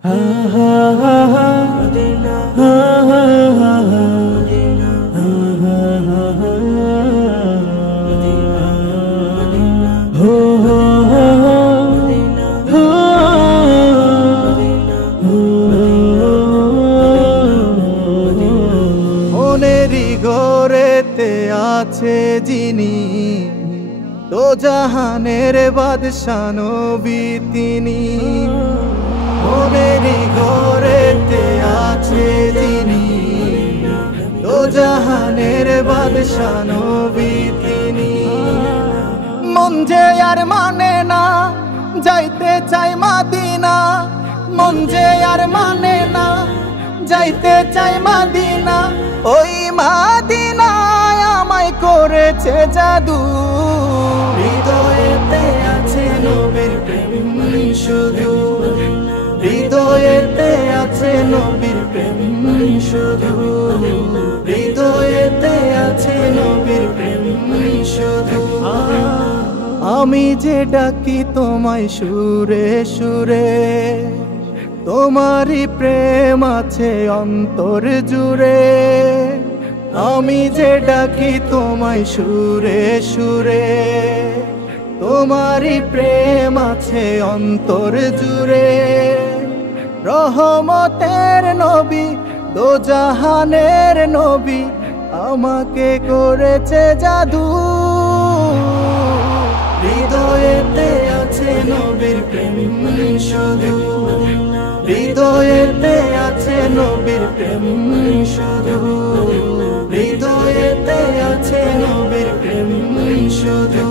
মনেরই ঘরেতে আছে যিনি, তো জাহানের বাদশা নবী তিনি। মনেরই ঘরেতে আছে যিনি, তো জাহানের বাদশা নবী তিনি। মন যে আর মানে না, যাইতে চাই মাদিনা। মন যে আর মানে না, যাইতে চাই মাদিনা। ওই মাদিনায় আমায় করেছে জাদু। হৃদয়েতে আছে নবীর প্রেম শুধু, হৃদয়েতে আছে নবীর প্রেম শুধু, হৃদয়েতে আছে নবীর প্রেম শুধু। আমি যে ডাকি তোমায় সুরে সুরে, তোমারই প্রেম আছে অন্তর জুড়ে। আমি যে ডাকি তোমায় সুরে সুরে, তোমারই প্রেম আছে অন্তর জুড়ে। রহমতের নবী, দোজাহানের নবী, আমাকে করেছে জাদু। হৃদয়েতে আছে নবীর প্রেম শুধু, হৃদয়েতে আছে নবীর প্রেম শুধু, হৃদয়েতে আছে নবীর প্রেম শুধু।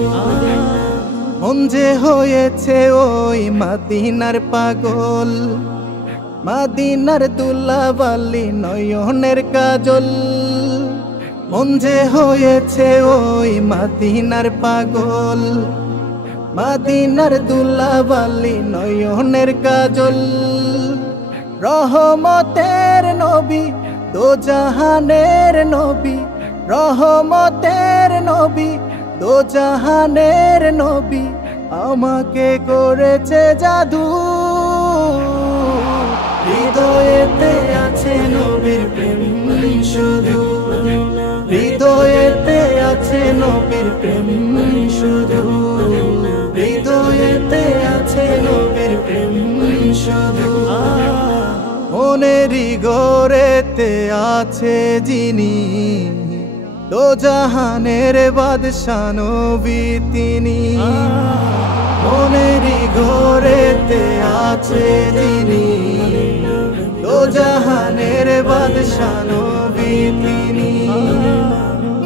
মন যে হয়েছে ওই মাদিনার পাগল, মাদিনার দুলাবালি নয়নের কাজল। মন যে হয়েছে ওই মাদিনার পাগল, মাদিনার দুলাবালি নয়নের কাজল। রহমতের নবী, দোজাহানের নবী, রহমতের নবী, দোজাহানের নবী, আমাকে করেছে জাদু। হৃদয়েতে আছে নবীর প্রেম শুধু, হৃদয়েতে আছে নবীর প্রেম শুধু, হৃদয়েতে আছে নবীর প্রেম শুধু। মনেরই ঘরেতে আছে যিনি, দোজাহানের বাদশা নবী তিনি। মনেরই ঘরেতে আছে যিনি, দোজাহানের বাদশা নবী তিনি।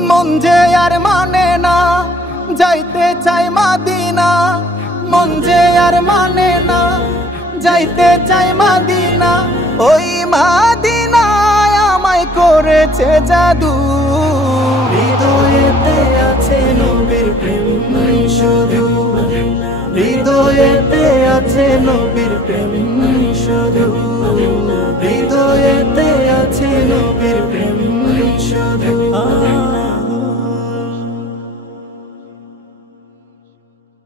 মন যে আর মানে না, যাইতে চাই মাদিনা। মন যে আর মানে না, যাইতে চাই মাদিনা। ওই মাদিনায় আমায় করেছে জাদু। হৃদয়েতে আছে নবীর প্রেম শুধু, হৃদয়েতে আছে নবীর প্রেম শুধু, হৃদয়েতে